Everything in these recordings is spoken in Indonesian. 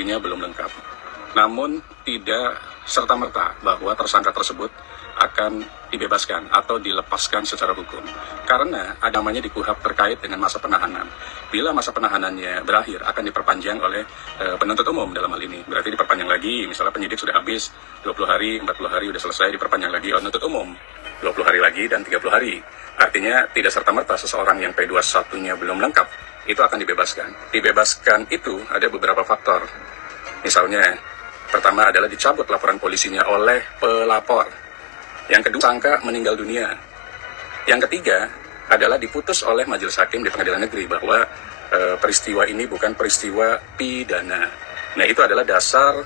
buktinya belum lengkap. Namun tidak serta-merta bahwa tersangka tersebut akan dibebaskan atau dilepaskan secara hukum. Karena ada namanya di KUHP terkait dengan masa penahanan. Bila masa penahanannya berakhir, akan diperpanjang oleh penuntut umum dalam hal ini. Berarti diperpanjang lagi, misalnya penyidik sudah habis 20 hari, 40 hari sudah selesai, diperpanjang lagi oleh penuntut umum 20 hari lagi dan 30 hari. Artinya tidak serta-merta seseorang yang P21-nya belum lengkap itu akan dibebaskan. Dibebaskan itu ada beberapa faktor. Misalnya, pertama adalah dicabut laporan polisinya oleh pelapor. Yang kedua, tersangka meninggal dunia. Yang ketiga adalah diputus oleh majelis hakim di pengadilan negeri bahwa peristiwa ini bukan peristiwa pidana. Nah, itu adalah dasar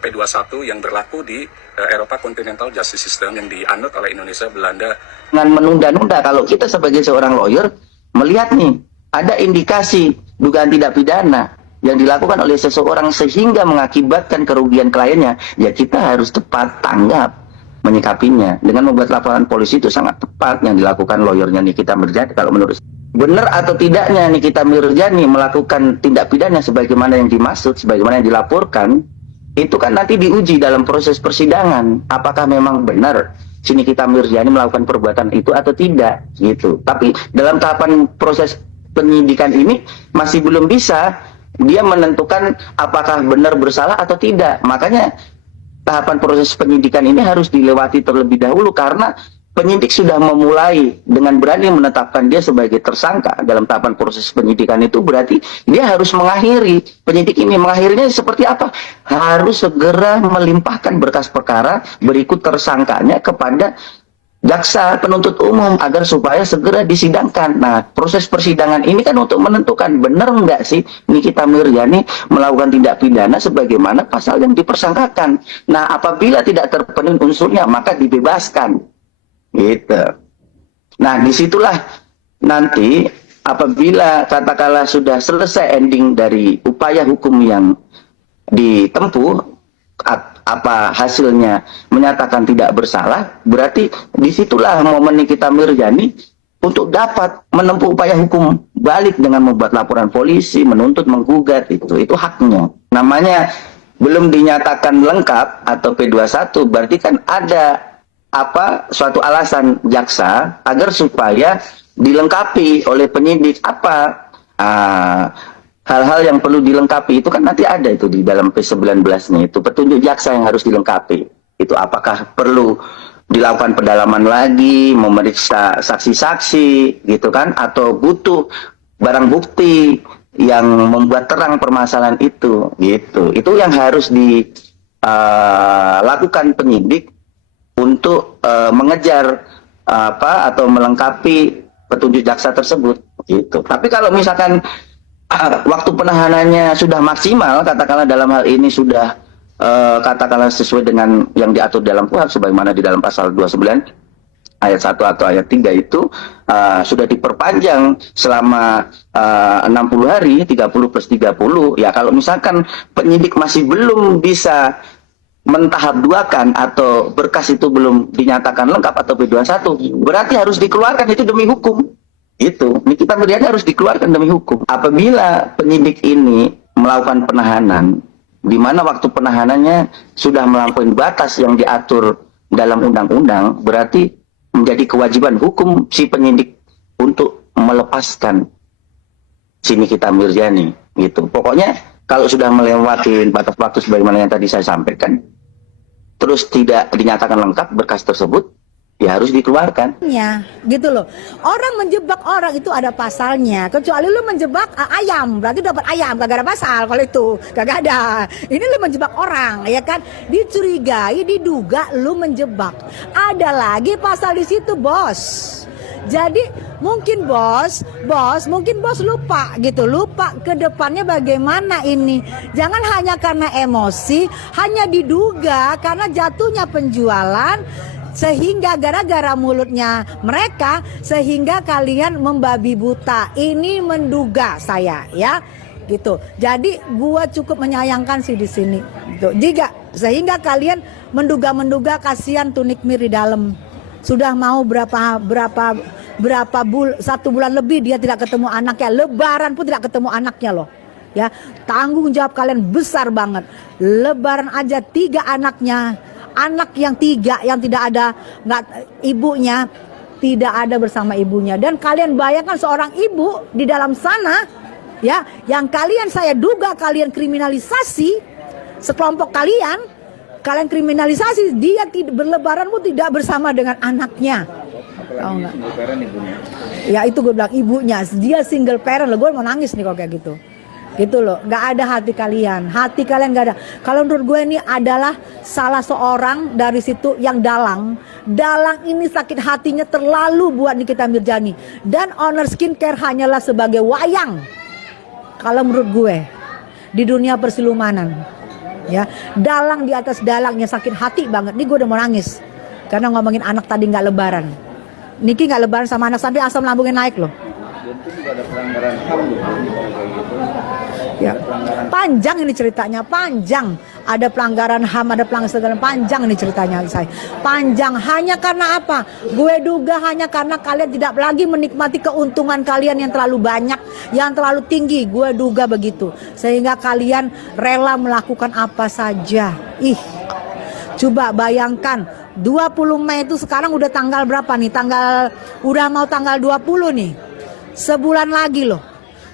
P21 yang berlaku di Eropa Continental Justice System yang dianut oleh Indonesia, Belanda. Dengan menunda-nunda, kalau kita sebagai seorang lawyer melihat nih, ada indikasi dugaan tidak pidana yang dilakukan oleh seseorang sehingga mengakibatkan kerugian kliennya, ya kita harus tepat tanggap menyikapinya. Dengan membuat laporan polisi itu sangat tepat yang dilakukan lawyernya Nikita Mirzani. Kalau menurut benar atau tidaknya Nikita Mirzani melakukan tindak pidana sebagaimana yang dimaksud, sebagaimana yang dilaporkan, itu kan nanti diuji dalam proses persidangan. Apakah memang benar si Nikita Mirzani melakukan perbuatan itu atau tidak, gitu. Tapi dalam tahapan proses penyidikan ini masih belum bisa dia menentukan apakah benar bersalah atau tidak. Makanya tahapan proses penyidikan ini harus dilewati terlebih dahulu, karena penyidik sudah memulai dengan berani menetapkan dia sebagai tersangka dalam tahapan proses penyidikan. Itu berarti dia harus mengakhiri, penyidik ini mengakhirinya seperti apa? Harus segera melimpahkan berkas perkara berikut tersangkanya kepada jaksa penuntut umum agar supaya segera disidangkan. Nah, proses persidangan ini kan untuk menentukan benar enggak sih Nikita Mirzani melakukan tindak pidana sebagaimana pasal yang dipersangkakan. Nah, apabila tidak terpenuhi unsurnya maka dibebaskan. Gitu. Nah, disitulah nanti apabila katakanlah sudah selesai ending dari upaya hukum yang ditempuh, apa hasilnya menyatakan tidak bersalah, berarti disitulah momen Nikita Mirzani untuk dapat menempuh upaya hukum balik dengan membuat laporan polisi, menuntut, menggugat, itu haknya. Namanya belum dinyatakan lengkap atau P21, berarti kan ada suatu alasan jaksa agar supaya dilengkapi oleh penyidik hal-hal yang perlu dilengkapi. Itu kan nanti ada itu di dalam P19-nya, itu petunjuk jaksa yang harus dilengkapi. Itu apakah perlu dilakukan pendalaman lagi, memeriksa saksi-saksi gitu kan, atau butuh barang bukti yang membuat terang permasalahan itu gitu. Itu yang harus dilakukan penyidik untuk mengejar atau melengkapi petunjuk jaksa tersebut gitu. Tapi kalau misalkan waktu penahanannya sudah maksimal, katakanlah dalam hal ini sudah katakanlah sesuai dengan yang diatur dalam KUHP sebagaimana di dalam pasal 29 ayat 1 atau ayat 3 itu sudah diperpanjang selama 60 hari, 30 plus 30. Ya, kalau misalkan penyidik masih belum bisa mentahap duakan atau berkas itu belum dinyatakan lengkap atau P21, berarti harus dikeluarkan itu demi hukum. Itu Nikita Mirzani harus dikeluarkan demi hukum. Apabila penyidik ini melakukan penahanan di mana waktu penahanannya sudah melampaui batas yang diatur dalam undang-undang, berarti menjadi kewajiban hukum si penyidik untuk melepaskan si Nikita Mirzani gitu. Pokoknya kalau sudah melewati batas waktu sebagaimana yang tadi saya sampaikan, terus tidak dinyatakan lengkap berkas tersebut, ya harus dikeluarkan. Ya, gitu loh. Orang menjebak orang itu ada pasalnya. Kecuali lu menjebak ayam, berarti dapat ayam, kagak ada pasal. Kalau itu kagak ada. Ini lu menjebak orang, ya kan? Dicurigai, diduga lu menjebak. Ada lagi pasal di situ, bos. Jadi mungkin bos lupa gitu, lupa ke depannya bagaimana ini. Jangan hanya karena emosi, hanya diduga karena jatuhnya penjualan, sehingga gara-gara mulutnya mereka sehingga kalian membabi buta. Ini menduga saya ya gitu. Jadi gua cukup menyayangkan sih di sini gitu. Sehingga kalian menduga-menduga, kasihan tuh Nikmir di dalam. Sudah mau satu bulan lebih dia tidak ketemu anaknya. Lebaran pun tidak ketemu anaknya loh. Ya, tanggung jawab kalian besar banget. Lebaran aja 3 anaknya, anak yang 3 yang tidak ada, nggak ibunya, tidak ada bersama ibunya. Dan kalian bayangkan seorang ibu di dalam sana, ya, yang saya duga kalian kriminalisasi, sekelompok kalian kriminalisasi, dia berlebaran pun tidak bersama dengan anaknya. Tahu nggak? Ya itu gue bilang ibunya, dia single parent loh. Gue mau nangis nih kalau kayak gitu. Gitu loh, nggak ada hati kalian nggak ada. Kalau menurut gue ini adalah salah seorang dari situ yang Dalang ini sakit hatinya terlalu buat Nikita Mirzani, dan Owner Skincare hanyalah sebagai wayang kalau menurut gue di dunia persilumanan. Ya, Dalang di atas dalangnya sakit hati banget. Nih gue udah mau nangis karena ngomongin anak tadi nggak lebaran. Niki nggak lebaran sama anak sampai asam lambungnya naik loh. Itu juga ada pelanggaran HAM loh, kayak gitu. Ya, panjang ini ceritanya, panjang. Ada pelanggaran HAM, ada pelanggaran segala, panjang ini ceritanya saya. Panjang hanya karena apa? Gue duga hanya karena kalian tidak lagi menikmati keuntungan kalian yang terlalu banyak, yang terlalu tinggi. Gue duga begitu. Sehingga kalian rela melakukan apa saja. Coba bayangkan 20 Mei itu sekarang udah tanggal berapa nih? Udah mau tanggal 20 nih. Sebulan lagi loh.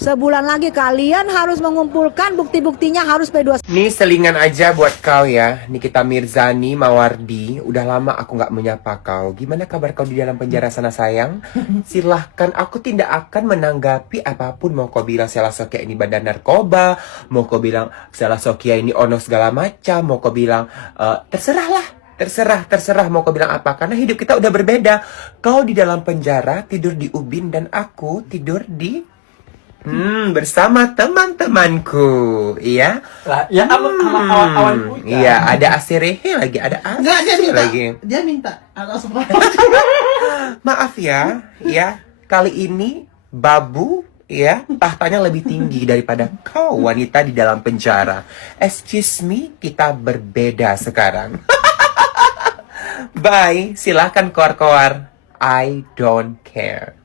Sebulan lagi kalian harus mengumpulkan bukti-buktinya, harus P2. Nih selingan aja buat kau ya, Nikita Mirzani, Mawardi. Udah lama aku nggak menyapa kau. Gimana kabar kau di dalam penjara sana sayang? Silahkan, aku tidak akan menanggapi apapun. Mau kau bilang Sela Sokia ini badan narkoba, mau kau bilang Sela Sokia ini ono segala macam, mau kau bilang terserah mau kau bilang apa. Karena hidup kita udah berbeda. Kau di dalam penjara tidur di ubin dan aku tidur di bersama teman-temanku, iya. Lah, ya awan pucat. Iya, ada Aserehe lagi, ada AC lagi. Dia minta atau Maaf ya, kali ini Babu, ya, tahtanya lebih tinggi daripada kau wanita di dalam penjara. Excuse me, kita berbeda sekarang. Bye, silahkan keluar-keluar. I don't care.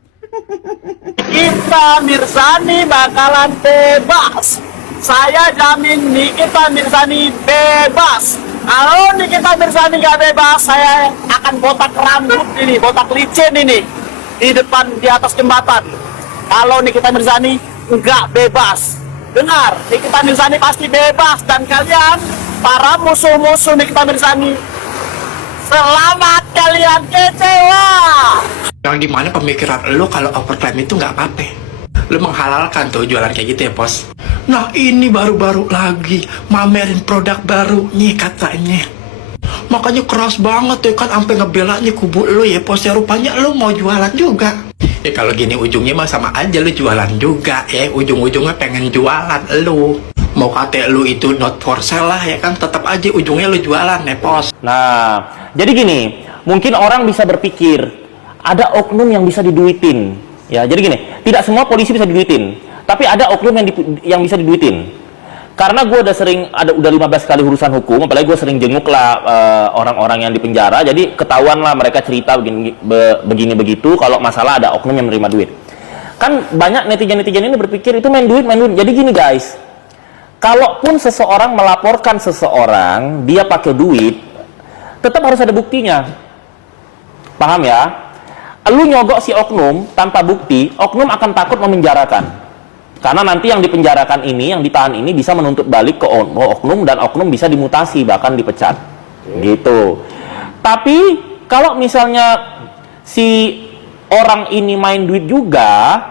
Nikita Mirzani bakalan bebas. Saya jamin Nikita Mirzani bebas. Kalau Nikita Mirzani gak bebas, saya akan botak rambut ini, botak licin ini di depan, di atas jembatan. Kalau Nikita Mirzani nggak bebas, dengar, Nikita Mirzani pasti bebas. Dan kalian, para musuh-musuh Nikita Mirzani, selamat kalian kecewa. Yang dimana pemikiran lo kalau overclaim itu nggak apa-apa. Lo menghalalkan tuh jualan kayak gitu ya, Pos. Nah, ini baru-baru lagi mamerin produk baru nih katanya. Makanya keras banget tuh kan, sampai ngebela nih kubu lo ya, Pos. Ya rupanya lo mau jualan juga. Ya kalau gini ujungnya mah sama aja, lo jualan juga ya. Ujung-ujungnya pengen jualan lo. Mau kata lo itu not for sale lah ya kan, tetap aja ujungnya lo jualan ya, Pos. Nah, jadi gini, mungkin orang bisa berpikir ada oknum yang bisa diduitin, ya. Jadi gini, tidak semua polisi bisa diduitin, tapi ada oknum yang bisa diduitin. Karena gue udah 15 kali urusan hukum, apalagi gue sering jenguk lah orang-orang yang di penjara. Jadi ketahuan lah mereka cerita begini begitu kalau masalah ada oknum yang menerima duit. Kan banyak netizen ini berpikir itu main duit. Jadi gini guys, kalaupun seseorang melaporkan seseorang dia pakai duit, tetap harus ada buktinya. Paham ya? Lu nyogok si oknum tanpa bukti, oknum akan takut memenjarakan. Karena nanti yang dipenjarakan ini, yang ditahan ini bisa menuntut balik ke oknum, dan oknum bisa dimutasi, bahkan dipecat. Gitu. Tapi kalau misalnya si orang ini main duit juga,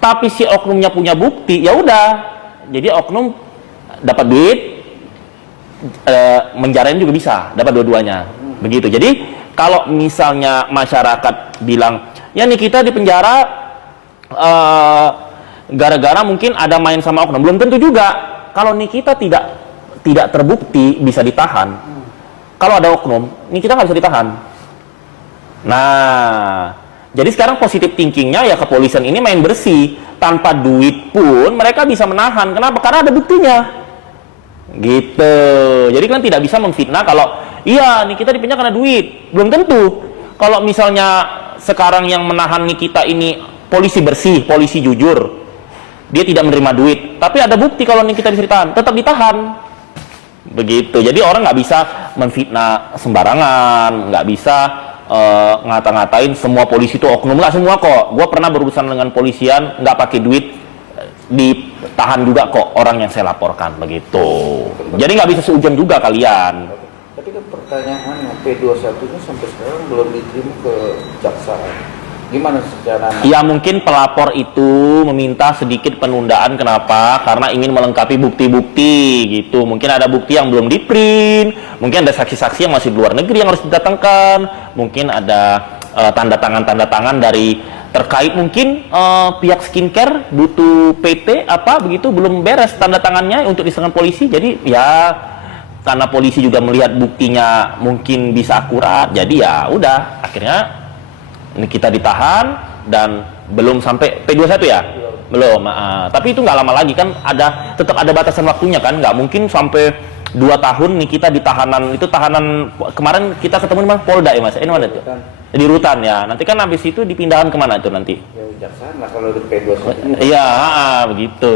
tapi si oknumnya punya bukti, ya udah. Jadi oknum dapat duit, menjarain juga bisa, dapat dua-duanya. Begitu. Jadi kalau misalnya masyarakat bilang, ya nih kita di penjara gara-gara mungkin ada main sama oknum, belum tentu juga. Kalau nih kita tidak terbukti bisa ditahan. Kalau ada oknum, nih kita nggak bisa ditahan. Nah, jadi sekarang positive thinkingnya ya kepolisian ini main bersih, tanpa duit pun mereka bisa menahan. Kenapa? Karena ada buktinya. Gitu. Jadi kan tidak bisa memfitnah kalau iya nih kita dipinjam karena duit. Belum tentu. Kalau misalnya sekarang yang menahan nih kita ini polisi bersih, polisi jujur, dia tidak menerima duit, tapi ada bukti kalau ini kita diceritakan, tetap ditahan. Begitu. Jadi orang nggak bisa menfitnah sembarangan, nggak bisa ngata-ngatain semua polisi itu oknum. Nggak semua kok. Gue pernah berurusan dengan polisian, nggak pakai duit, ditahan juga kok orang yang saya laporkan. Begitu. Jadi nggak bisa seujung juga kalian. Tapi kan pertanyaannya P21 nya sampai sekarang belum diterima ke jaksa. Gimana secara Ya mungkin pelapor itu meminta sedikit penundaan. Kenapa? Karena ingin melengkapi bukti-bukti gitu. Mungkin ada bukti yang belum di-print, mungkin ada saksi-saksi yang masih di luar negeri yang harus didatangkan, mungkin ada tanda tangan dari terkait mungkin pihak skincare butuh PT apa begitu, belum beres tanda tangannya untuk diserahkan polisi. Jadi ya karena polisi juga melihat buktinya mungkin bisa akurat, jadi ya udah akhirnya ini kita ditahan dan belum sampai P21 ya? Belum. Tapi itu nggak lama lagi kan, tetap ada batasan waktunya kan, nggak mungkin sampai 2 tahun nih kita di tahanan. Itu tahanan kemarin kita ketemu di mana? Polda ya Mas? Ini mana tuh? Di Rutan ya. Nanti kan habis itu dipindahkan kemana itu nanti? ya jaksa lah kalau di P21 nya. Iya, begitu.